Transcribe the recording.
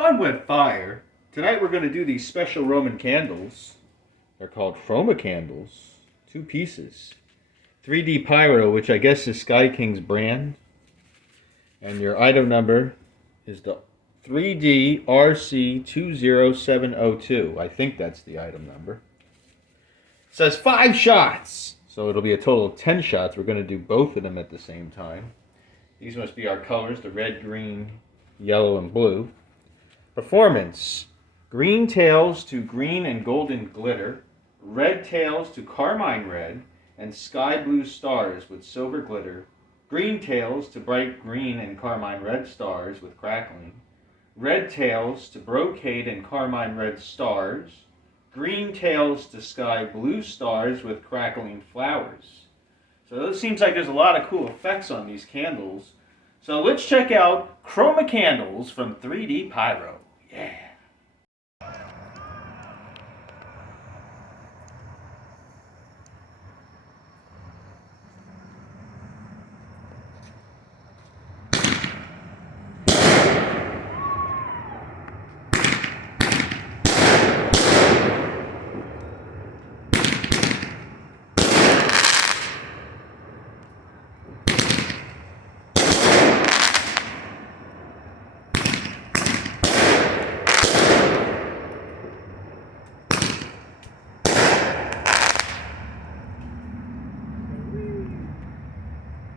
Fun with fire. Tonight we're going to do these special Roman candles. They're called Chroma candles. 2 pieces. 3D Pyro, which I guess is Sky King's brand. And your item number is the 3D RC20702. I think that's the item number. It says 5 shots. So it'll be a total of 10 shots. We're going to do both of them at the same time. These must be our colors, the red, green, yellow, and blue. Performance. Green tails to green and golden glitter. Red tails to carmine red and sky blue stars with silver glitter. Green tails to bright green and carmine red stars with crackling. Red tails to brocade and carmine red stars. Green tails to sky blue stars with crackling flowers. So it seems like there's a lot of cool effects on these candles. So let's check out Chroma candles from 3D Pyro. Yeah.